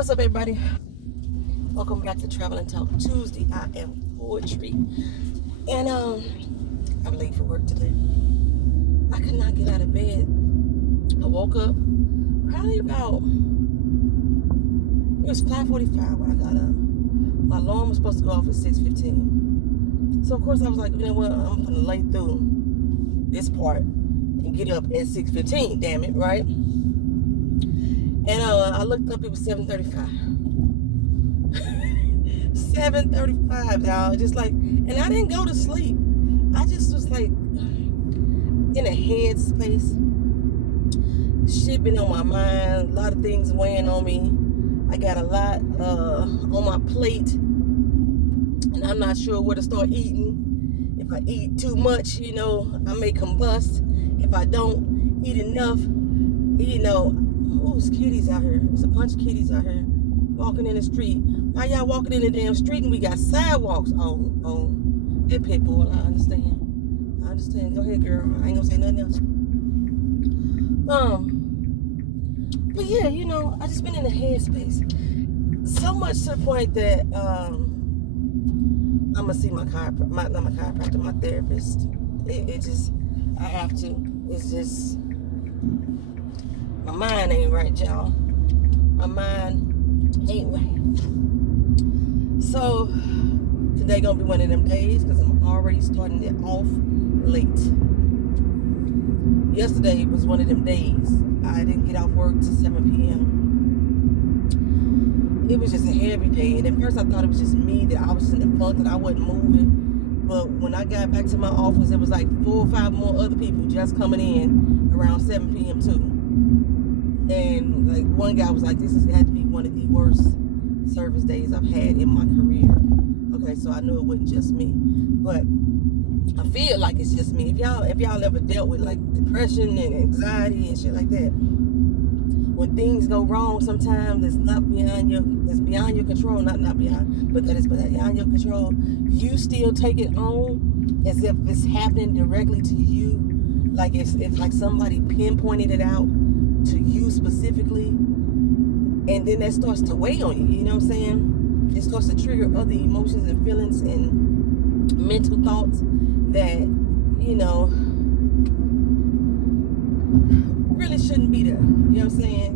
What's up, everybody? Welcome back to Travel and Talk Tuesday. I am Poetry, and I'm late for work today. I could not get out of bed. I woke up probably about, it was 5:45 when I got up. My alarm was supposed to go off at 6:15. So of course I was like, you know what? I'm gonna lay through this part and get up at 6:15. Damn it, right? And I looked up. It was 7:35. 7:35, y'all. Just like, and I didn't go to sleep. I just was like in a head space. Shit been on my mind. A lot of things weighing on me. I got a lot on my plate, and I'm not sure where to start eating. If I eat too much, I may combust. If I don't eat enough, there's kitties out here. There's a bunch of kitties out here walking in the street. Why y'all walking in the damn street and we got sidewalks? Oh, that pit bull. I understand. Go ahead, girl. I ain't gonna say nothing else. But yeah, I just been in the headspace. So much to the point that I'm gonna see my therapist. I have to. It's just, my mind ain't right, y'all. My mind ain't right. So today gonna be one of them days because I'm already starting it off late. Yesterday was one of them days. I didn't get off work till 7 p.m. It was just a heavy day, and at first I thought it was just me, that I was in the funk, that I wasn't moving. But when I got back to my office, there was like 4 or 5 more other people just coming in around 7 p.m. too. And like one guy was like, "This has had to be one of the worst service days I've had in my career." Okay, so I knew it wasn't just me, but I feel like it's just me. If y'all ever dealt with like depression and anxiety and shit like that, when things go wrong, sometimes it's beyond your control. Not beyond, but that is beyond your control. You still take it on as if it's happening directly to you, like it's like somebody pinpointed it out to you specifically, and then that starts to weigh on you. You know what I'm saying? It starts to trigger other emotions and feelings and mental thoughts that really shouldn't be there. You know what I'm saying?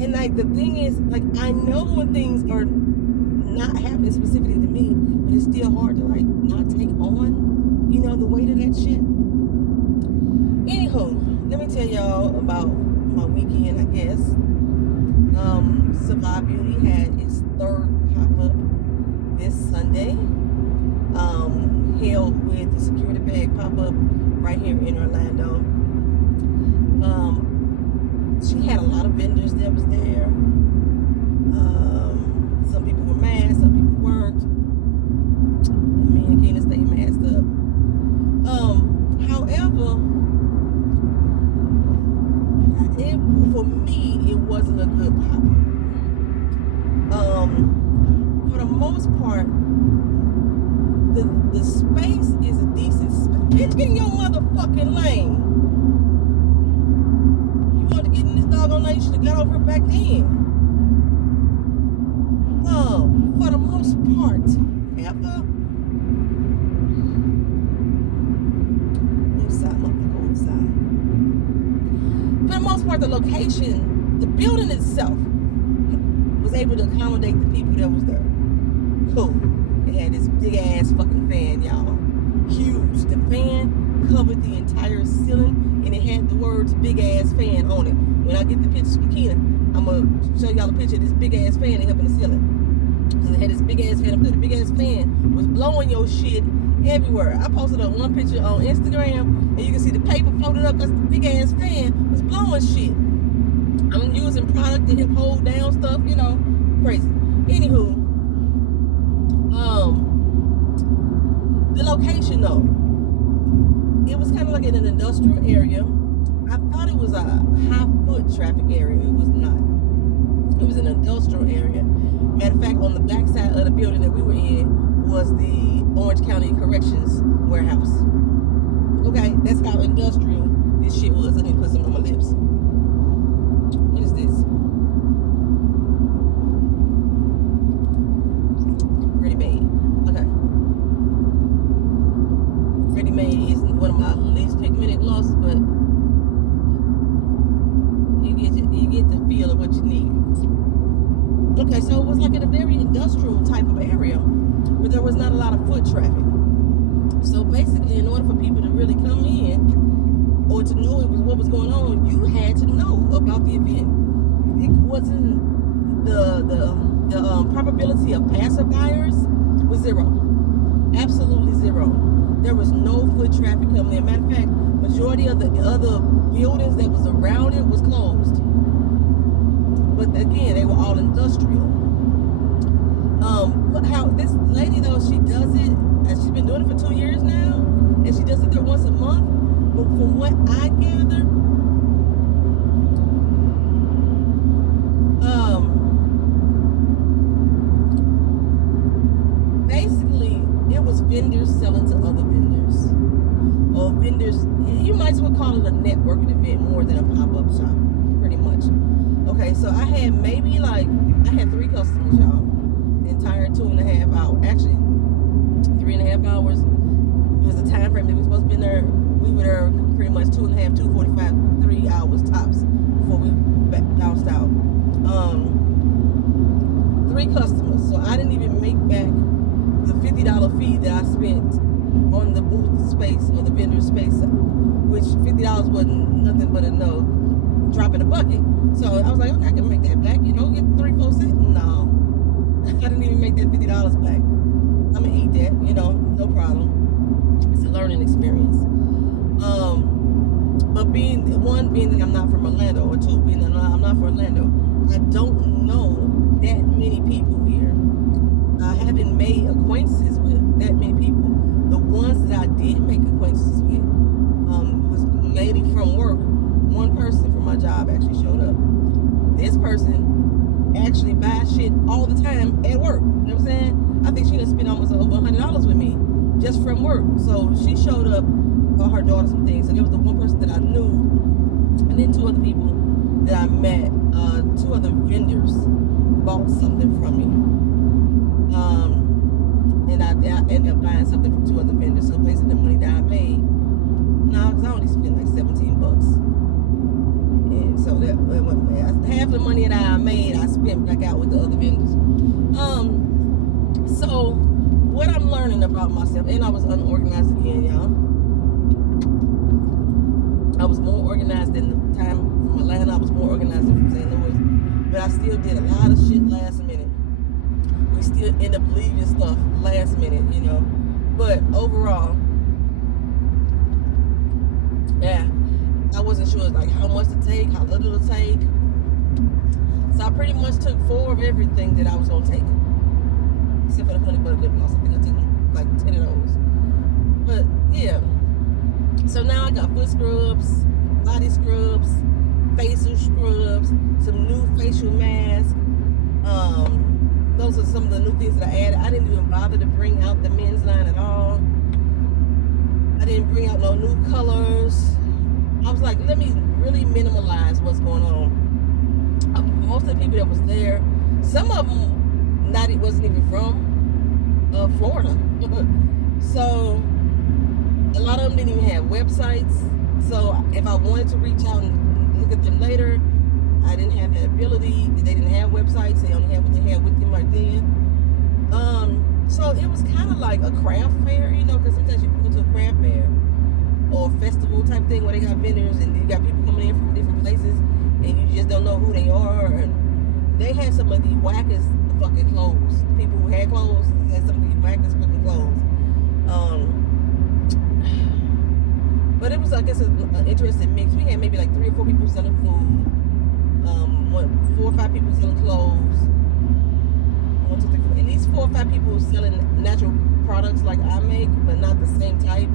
And like the thing is, like, I know when things are not happening specifically to me, but it's still hard to like not take on, the weight of that shit. Anywho, let me tell y'all about my weekend, I guess. Survive Beauty had its 3rd pop-up this Sunday. Held with the security bag pop-up right here in Orlando. She had a lot of vendors that was there. Some people were masked, some people weren't. And me and Keena stayed masked up. However, for me, it wasn't a good pop-up. For the most part, the space is a decent space. Bitch, get in your motherfucking lane. You want to get in this doggone lane, you should have got over back then. For the most part, for the most part, the location, the building itself, was able to accommodate the people that was there. Cool. It had this big ass fucking fan, y'all. Huge. The fan covered the entire ceiling, and it had the words "big ass fan" on it. When I get the pictures from Keena, I'm gonna show y'all a picture of this big ass fan up in the ceiling. Cause it had this big ass fan up there. The big ass fan was blowing your shit everywhere. I posted up one picture on Instagram, and you can see the paper floated up. Cause the big ass fan was blowing shit. I'm using product to help hold down stuff, crazy. Anywho, the location though, it was kind of like in an industrial area. I thought it was a high foot traffic area. It was not. It was an industrial area. Matter of fact, on the back side of the building that we were in was the Orange County Corrections Warehouse. Okay, that's how industrial this shit was. I need to put some on my lips. What is this? feel of what you need. Okay, so it was like in a very industrial type of area where there was not a lot of foot traffic. So basically, in order for people to really come in or to know what was going on, you had to know about the event. It wasn't the probability of passerbyers was zero, absolutely zero. There was no foot traffic coming in. Matter of fact, majority of the other buildings that was around it was closed. But again, they were all industrial. But how this lady though, she does it, and she's been doing it for 2 years now, and she does it there once a month. But from what I gather, basically it was vendors selling to other vendors, or vendors. You might as well call it a networking event more than a pop-up shop, pretty much. Okay, so I had I had 3 customers, y'all. The entire 2.5 hours, actually 3.5 hours. It was a time frame that we were supposed to be there. We were there pretty much 2.5, 2:45, 3 hours tops before we bounced out. 3 customers, so I didn't even make back the $50 fee that I spent on the booth space or the vendor space, which $50 wasn't nothing but a drop in the bucket. So I was like, okay, I can make that back, get 3, 4 cents. No, I didn't even make that $50 back. I'm gonna eat that, no problem. It's a learning experience. But being that I'm not from Orlando, or 2, being that I'm not from Orlando, I don't know that many people here. I haven't made acquaintances with that many people. The ones that I did make acquaintances with was mainly from work. One person from my job actually showed up. This person actually buys shit all the time at work. You know what I'm saying? I think she done spent almost over $100 with me just from work. So she showed up, bought her daughter some things. So there was the one person that I knew, and then 2 other people that I met. 2 other vendors bought something from me. And I ended up buying something from 2 other vendors. So basically the money that I made, because I only spent like $17. And so that half the money that I made, I spent back out with the other vendors. So what I'm learning about myself, and I was unorganized again, y'all. I was more organized than the time from Atlanta. I was more organized than from St. Louis. But I still did a lot of shit last minute. We still end up leaving stuff last minute, But overall, yeah, I wasn't sure like how much to take, how little to take. So I pretty much took 4 of everything that I was gonna take, except for the honey butter lip gloss. I think I took like 10 of those. But yeah, so now I got foot scrubs, body scrubs, facial scrubs, some new facial masks. Those are some of the new things that I added. I didn't even bother to bring out the men's line at all. I didn't bring out no new colors. I was like, let me really minimalize what's going on. Most of the people that was there, some of them wasn't even from Florida. So a lot of them didn't even have websites. So if I wanted to reach out and look at them later, I didn't have that ability. They didn't have websites. They only had what they had with them right then. So it was kind of like a craft fair, because sometimes you can go to a craft fair or a festival type thing where they got vendors and you got people coming in from different places and you just don't know who they are. And they had some of the wackest fucking clothes. People who had clothes had some of the wackest fucking clothes. But it was, I guess, an interesting mix. We had maybe like 3 or 4 people selling food. 4 or 5 people selling clothes. 1, 2, 3, 4. At least 4 or 5 people selling natural products like I make, but not the same type.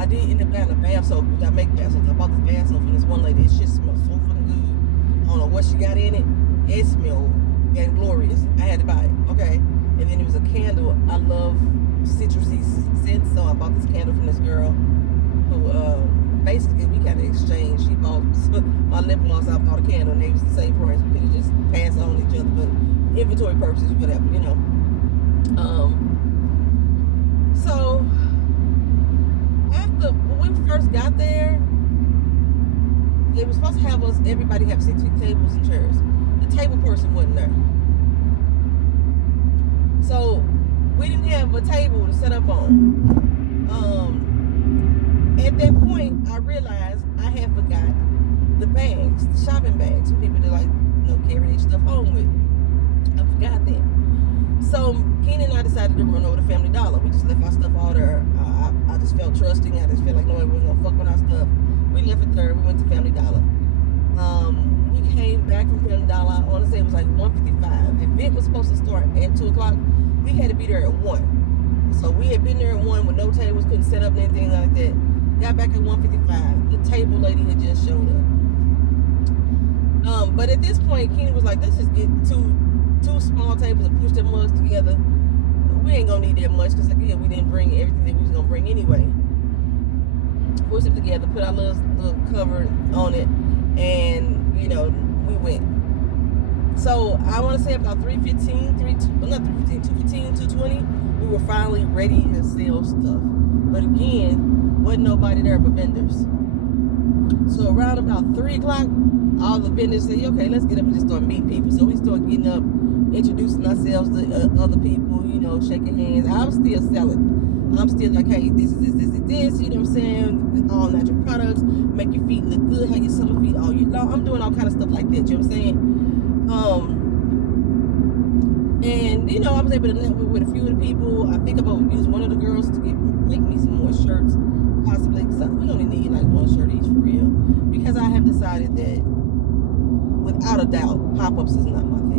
I did end up buying a bath soap, because I make bath soap. I bought this bath soap from this one lady. It shit smells so fucking good. I don't know what she got in it. It smelled and glorious. I had to buy it. Okay. And then it was a candle. I love citrusy scents, so I bought this candle from this girl who basically we kind of exchanged. She bought my lip gloss, I bought a candle, and they was the same price. We could have just passed on each other, but inventory purposes, whatever, So after when we first got there, they were supposed to have us, everybody have 6 tables and chairs. The table person wasn't there. So we didn't have a table to set up on. At that point, I realized I had forgot the bags, the shopping bags, for people to like, carry their stuff home with. I forgot that. So Keenan and I decided to run over to Family Dollar. We just left our stuff all there. I just felt trusting. I just felt like nobody was gonna fuck with our stuff. We left it there. We went to Family Dollar. We came back from Family Dollar. I want to say it was like 1:55. The event was supposed to start at 2 o'clock. We had to be there at 1. So we had been there at 1 with no tables, couldn't set up anything like that. Got back at 1:55. The table lady had just showed up. But at this point, Keenan was like, let's just get two small tables and push them mugs together. We ain't gonna need that much because again, we didn't bring everything that we was gonna bring anyway. Push them together, put our little cover on it, and we went. So I want to say about 2:15, 2:20, we were finally ready to sell stuff. But again, wasn't nobody there but vendors. So around about 3 o'clock, all the vendors said, okay, let's get up and just start meeting people. So we started getting up, introducing ourselves to other people, shaking hands. I'm still selling. I'm still like, hey, this, you know what I'm saying? All natural products, make your feet look good, have your summer feet all year long. I'm doing all kind of stuff like that, you know what I'm saying? And, I was able to network with a few of the people. I think I'm going to use one of the girls to make me some more shirts, possibly. Because we only need like one shirt each for real. Because I have decided that, without a doubt, pop-ups is not my thing.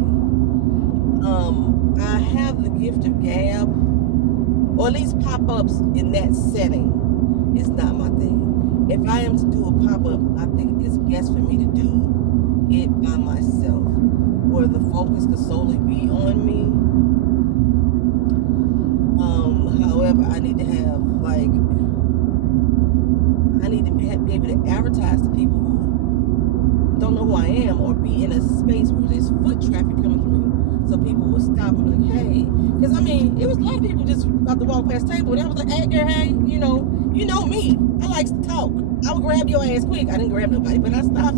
I have the gift of gab, or at least pop-ups in that setting is not my thing. If I am to do a pop-up, I think it's best for me to do it by myself, where the focus could solely be on me. However, I need to have be able to advertise to people who don't know who I am, or be in a space where there's foot traffic coming through, so people will stop and be like, hey, because it was a lot of people just about to walk past the table, and I was like, hey girl, hey, you know me, I like to talk, I would grab your ass quick. I didn't grab nobody, but I stopped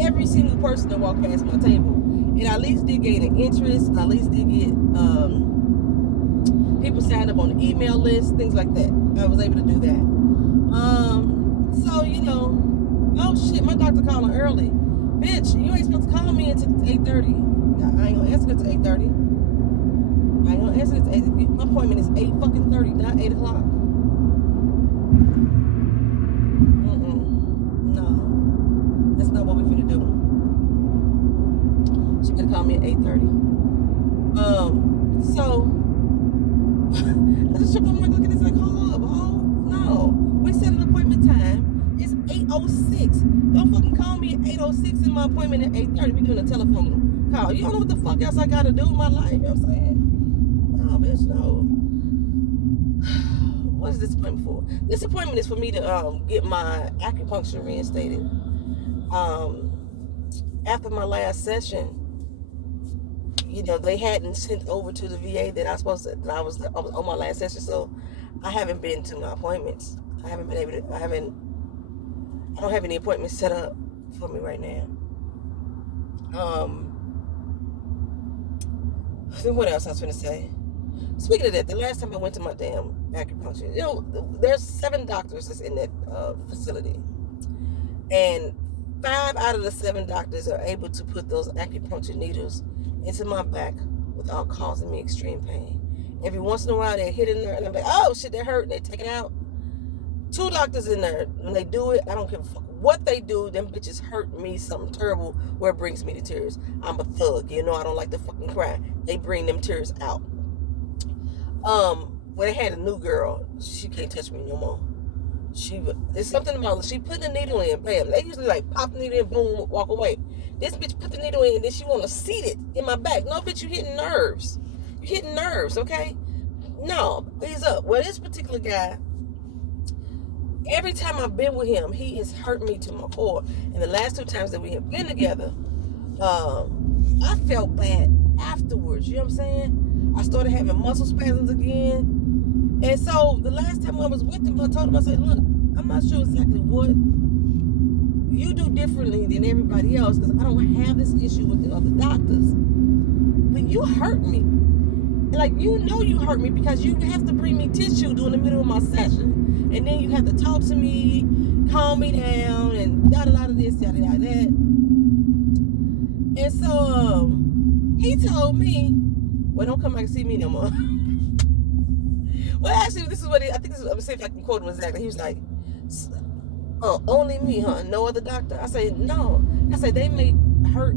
every single person that walked past my table, and I at least did gain an interest, and I at least did get people signed up on the email list, things like that. I was able to do that. So oh shit, my doctor calling early. Bitch, you ain't supposed to call me until 8:30. I ain't gonna answer it to 8:30. I ain't gonna answer it to 8. My appointment is 8:30, not 8 o'clock. No, that's not what we finna do. She could call me at 8:30. So I just tripped on my look at this like, hold up, no. We set an appointment time. It's 8:06. Don't fucking call me at 8:06 in my appointment at 8:30. We doing a telephone call. You don't know what the fuck else I gotta do in my life. You know what I'm saying? No, bitch, no. What is this appointment for? This appointment is for me to get my acupuncture reinstated. After my last session, they hadn't sent over to the VA that I was on my last session, so I haven't been to my appointments. I haven't been able to. I don't have any appointments set up for me right now. Then what else I was going to say? Speaking of that, the last time I went to my damn acupuncture, there's 7 doctors that's in that facility, and 5 out of the 7 doctors are able to put those acupuncture needles into my back without causing me extreme pain. Every once in a while, they hit in there, and I'm like, oh shit, that hurt, and they take it out. 2 doctors in there, when they do it, I don't give a fuck what they do. Them bitches hurt me something terrible where it brings me to tears. I'm a thug, I don't like to fucking cry. They bring them tears out. When I had a new girl, she can't touch me no more. There's something about she put the needle in, bam. They usually like pop the needle in, boom, walk away. This bitch put the needle in, and then she want to seat it in my back. No, bitch, you hitting nerves. You hitting nerves, okay? No, ease up. Well, this particular guy, every time I've been with him, he has hurt me to my core. And the last 2 times that we have been together, I felt bad afterwards. You know what I'm saying? I started having muscle spasms again. And so the last time I was with him, I told him, I said, look, I'm not sure exactly what, you do differently than everybody else because I don't have this issue with the other doctors. But you hurt me. Like, you know you hurt me because you have to bring me tissue during the middle of my session. And then you have to talk to me, calm me down, and yada this, yada that. And so he told me, well, don't come back and see me no more. Well, actually, this is what I think this is, let me see if I can quote him exactly. He was like, only me, huh? No other doctor? I say, no. I say, they may hurt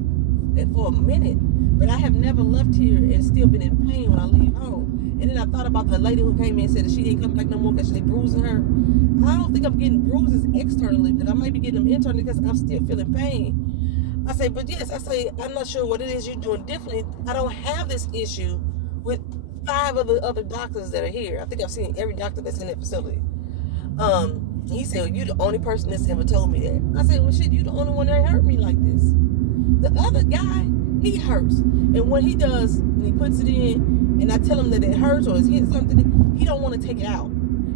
for a minute, but I have never left here and still been in pain when I leave home. And then I thought about the lady who came in and said that she ain't come back no more because they bruising her. I don't think I'm getting bruises externally, but I might be getting them internally because I'm still feeling pain. I say, but yes, I say, I'm not sure what it is you're doing differently. I don't have this issue with 5 of the other doctors that are here. I think I've seen every doctor that's in that facility. He said, well, you the only person that's ever told me that. I said, well, shit, you the only one that hurt me like this. The other guy, he hurts. And when he does, when he puts it in, and I tell him that it hurts or it's hitting something, he don't want to take it out.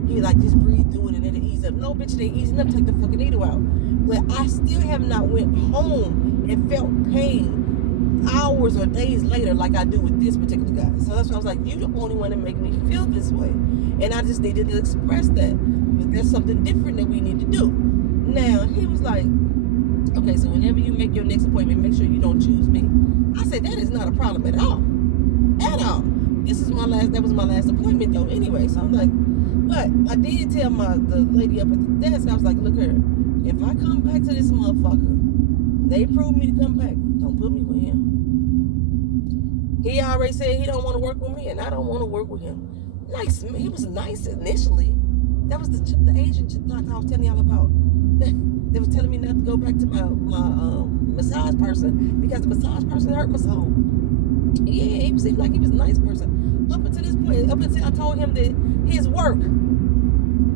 He like, just breathe through it and it'll ease up. No, bitch, it ain't easing up. Take the fucking needle out. But I still have not went home and felt pain hours or days later like I do with this particular guy. So that's why I was like, you the only one that make me feel this way. And I just needed to express that. But there's something different that we need to do. Now, he was like, okay, so whenever you make your next appointment, make sure you don't choose me. I said, that is not a problem at all. At all. That was my last appointment though anyway. So I'm like, but I did tell the lady up at the desk, I was like, look here, if I come back to this motherfucker, they prove me to come back, don't put me with him. He already said he don't want to work with me, and I don't want to work with him. Nice, he was nice initially. That was the Asian doctor I was telling y'all about. They was telling me not to go back to my massage person because the massage person hurt my soul. Yeah, he seemed like he was a nice person. Up until this point, up until I told him that his work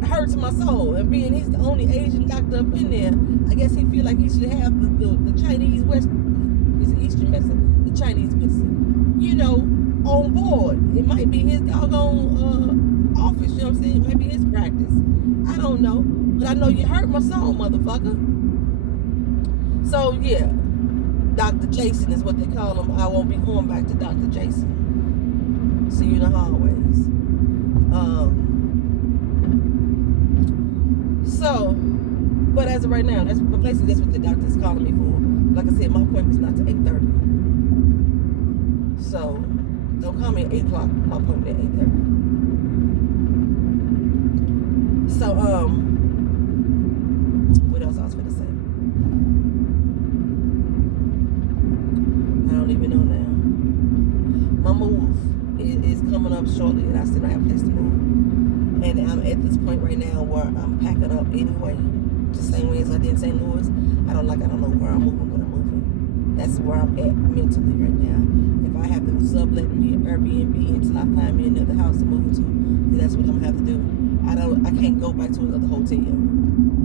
hurts my soul. And being he's the only Asian doctor up in there, I guess he feel like he should have the Chinese is it Eastern medicine? The Chinese medicine, you know, on board. It might be his doggone office, you know what I'm saying? It might be his practice. I don't know. But I know you hurt my soul, motherfucker. So, yeah. Dr. Jason is what they call him. I won't be going back to Dr. Jason. See you in the hallways. So, but as of right now, that's basically what the doctor's calling me for. Like I said, my appointment's not till 8:30. So, don't call me at 8 o'clock. My appointment at 8:30. So, what else I was going to say? I don't even know now. My move is coming up shortly, and I still don't have a place to move. And I'm at this point right now where I'm packing up anyway, the same way as I did in St. Louis. I don't know where I'm moving, but I'm moving. That's where I'm at mentally right now. If I have to sublet me an Airbnb until I find me another house to move to, then that's what I'm gonna have to do. I can't go back to another hotel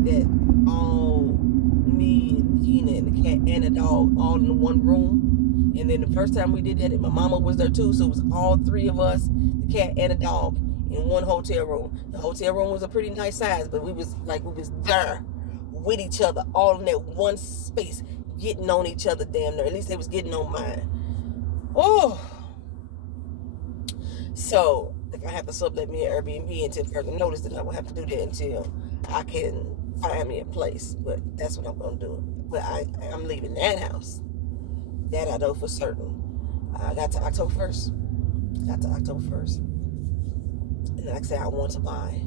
that all me and Gina and the cat and the dog all in one room. And then the first time we did that, my mama was there too, so it was all 3 of us, the cat and the dog, in one hotel room. The hotel room was a pretty nice size, but we was there with each other, all in that one space, getting on each other damn near. At least they was getting on mine. Oh. So, if I have to sublet me an Airbnb until further notice, then I will have to do that until I can find me a place. But that's what I'm going to do. But I'm leaving that house. That I know for certain. I got to October 1st. And like I said, I want to buy.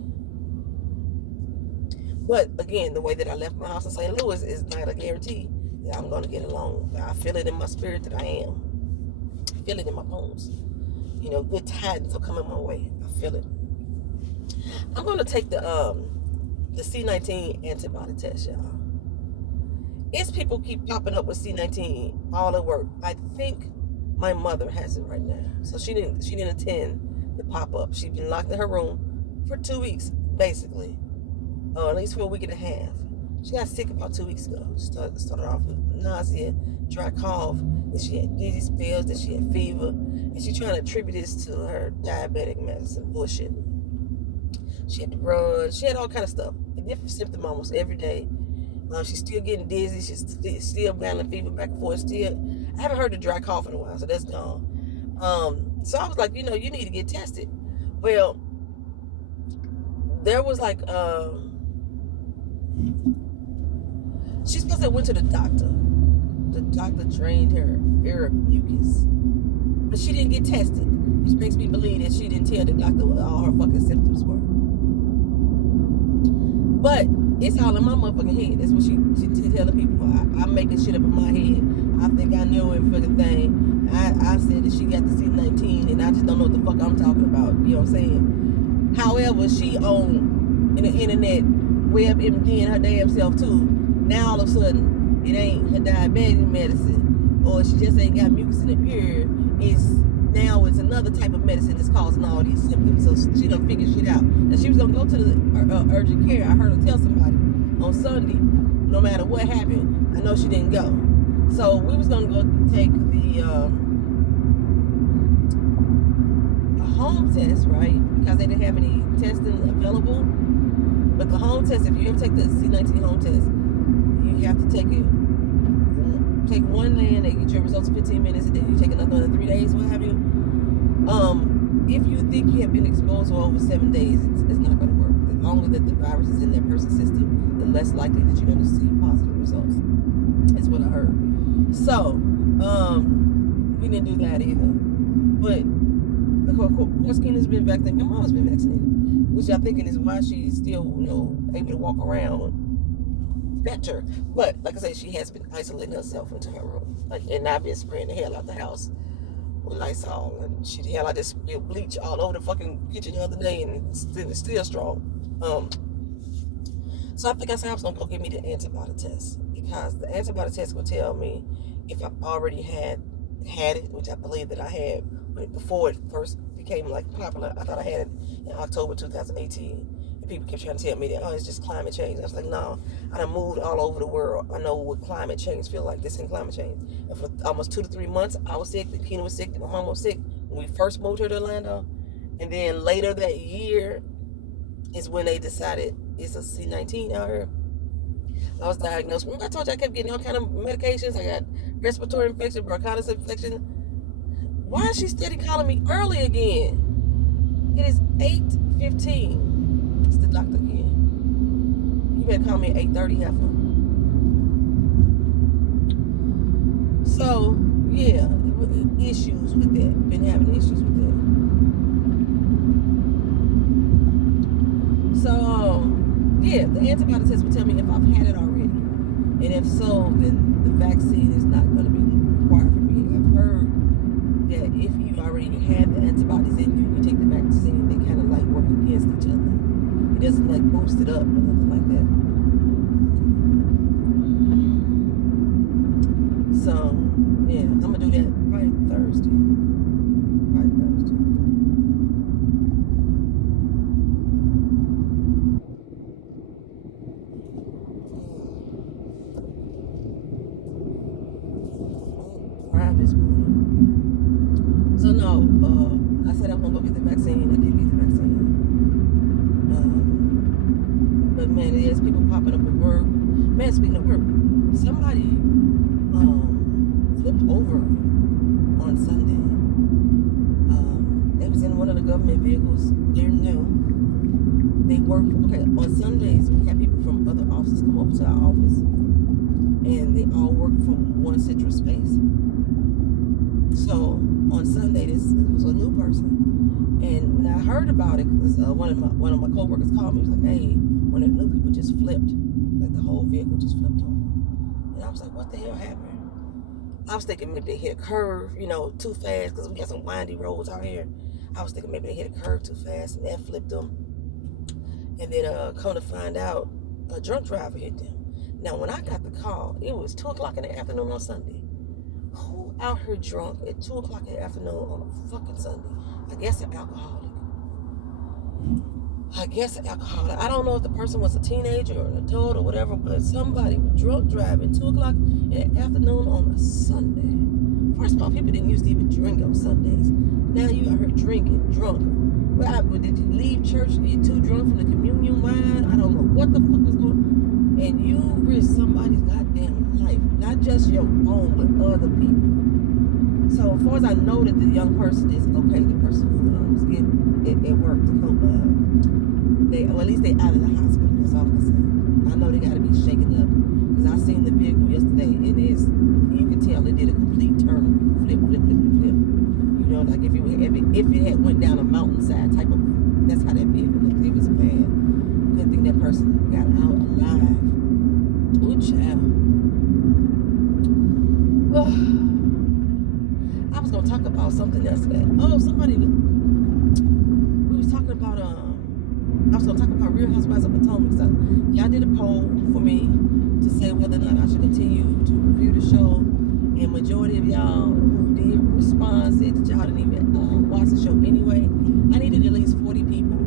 But again, the way that I left my house in St. Louis is not a guarantee that I'm going to get a loan. I feel it in my spirit that I am. I feel it in my bones. You know, good tidings are coming my way. I feel it. I'm going to take the C19 antibody test, y'all. It's people keep popping up with C19 all at work. I think my mother has it right now. So she didn't attend the pop-up. She's been locked in her room for 2 weeks, basically. Or at least for a week and a half. She got sick about 2 weeks ago. She started off with nausea, dry cough, then she had dizzy spells, then she had fever. And she's trying to attribute this to her diabetic medicine bullshit. She had to run. She had all kind of stuff. A different symptom almost every day. She's still getting dizzy. She's still battling fever back and forth. I haven't heard the dry cough in a while, so that's gone. So I was like, you need to get tested. Well, there was like, she's supposed to went to the doctor. The doctor drained her ear mucus, but she didn't get tested, which makes me believe that she didn't tell the doctor what all her fucking symptoms were. But it's all in my motherfucking head. That's what she telling people. I'm making shit up in my head. I think I know every fucking thing. I said that she got the C19, and I just don't know what the fuck I'm talking about. You know what I'm saying? However, she on in the internet WebMD and her damn self too. Now all of a sudden, it ain't her diabetic medicine, or she just ain't got mucus in her ear. Now it's another type of medicine that's causing all these symptoms. So she done figured shit out. And she was gonna go to the urgent care. I heard her tell somebody on Sunday, no matter what happened, I know she didn't go. So we was gonna go take the a home test, right? Because they didn't have any testing available. But the home test, if you ever take the C19 home test, you have to take one day and they get your results in 15 minutes, and then you take another one in 3 days, what have you. If you think you have been exposed for over 7 days, it's not going to work. The longer that the virus is in that person's system, the less likely that you're going to see positive results. That's what I heard. So, we didn't do that either. But, of course, Keena's been vaccinated. My mom's been vaccinated, which I'm thinking is why she's still, able to walk around better. But, like I said, she has been isolating herself into her room. And not been spraying the hell out the house with Lysol, and she hell I just spilled bleach all over the fucking kitchen the other day, and it's still strong. So I think I was gonna go get me the antibody test, because the antibody test will tell me if I've already had it, which I believe that I had before it first became like popular. I thought I had it in October 2018. People kept trying to tell me that, it's just climate change. I was like, no, I done moved all over the world. I know what climate change feel like. This ain't climate change. And for almost 2 to 3 months, I was sick. Keena was sick. My mom was sick when we first moved her to Orlando. And then later that year is when they decided it's a C19 out here. I was diagnosed. Remember I told you I kept getting all kind of medications. I got respiratory infection, bronchitis infection. Why is she steady calling me early again? It is 8:15. It's the doctor again. You better call me at 8:30, heifer. So, yeah, issues with that. Been having issues with that. So, yeah, the antibody test will tell me if I've had it already. And if so, then the vaccine is not going to be required for me. I've heard that if you already have the antibodies in you, you take the vaccine, they kind of like work against each other. It doesn't like boost it up or nothing like that. So, yeah, I'm gonna do that probably Thursday. Cried this morning. So no, I said I was gonna go get the vaccine. I did get the vaccine. But man, there's people popping up at work. Man, speaking of work, somebody flipped over on Sunday. They was in one of the government vehicles. They're new. They work. Okay, on Sundays we have people from other offices come over to our office, and they all work from one central space. So on Sunday, this was a new person, and when I heard about it, because one of my coworkers called me, he was like, "Hey, one of the new people just flipped, like the whole vehicle just flipped over." And I was like, "What the hell happened?" I was thinking maybe they hit a curve, too fast, because we got some windy roads out here. I was thinking maybe they hit a curve too fast, and that flipped them. And then come to find out, a drunk driver hit them. Now, when I got the call, it was 2 o'clock in the afternoon on Sunday. Who out here drunk at 2 o'clock in the afternoon on a fucking Sunday? I guess an alcoholic. I don't know if the person was a teenager or an adult or whatever, but somebody was drunk driving 2 o'clock in the afternoon on a Sunday. First of all, people didn't used to even drink on Sundays. Now you out here drinking, drunk. Well, did you leave church? Are you too drunk from the communion wine? I don't know what the fuck was going on. and you risk somebody's goddamn life, not just your own, but other people. So as far as I know that the young person is okay, the person who was getting it work to cope, at least they out of the hospital. That's all I can say. I know they got to be shaken up because I seen the vehicle yesterday, and you can tell it did a complete turn, flip. You know, like if it had went down a mountainside type of, that's how that vehicle looked. It was bad. Good thing that person got out alive. Oh, child. I was gonna talk about something else today. Oh, we was talking about I was gonna talk about Real Housewives of Potomac. So y'all did a poll for me to say whether or not I should continue to review the show, and majority of y'all who did respond said that y'all didn't even watch the show anyway. I needed at least 40 people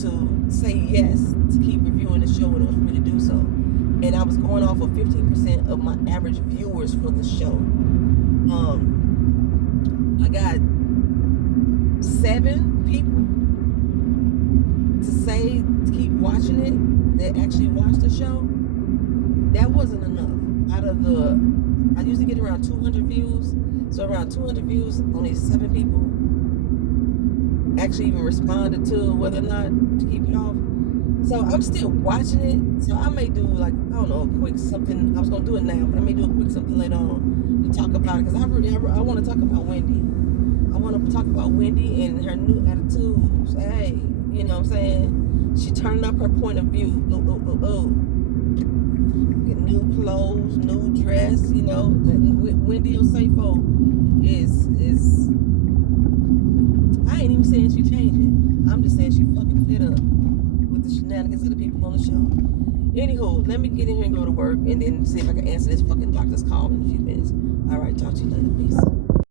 to say yes to keep reviewing the show in order for me to do so, and I was going off of 15% of my average viewers for the show. I got 7 people to say to keep watching it that actually watched the show. That wasn't enough. Out of I usually get around 200 views, so around 200 views, only 7 people actually even responded to whether or not to keep it off. So I'm still watching it. So I may do like, I don't know, a quick something. I was gonna do it now, but I may do a quick something later on to talk about it, because I want to talk about Wendy. I want to talk about Wendy and her new attitudes. Hey, you know what I'm saying? She turned up her point of view. Get new clothes, new dress. You know, Wendy Osafo is. I ain't even saying she changing. I'm just saying she fucking fed up with the shenanigans of the people on the show. Anywho, let me get in here and go to work, and then see if I can answer this fucking doctor's call in a few minutes. All right, talk to you later. Peace.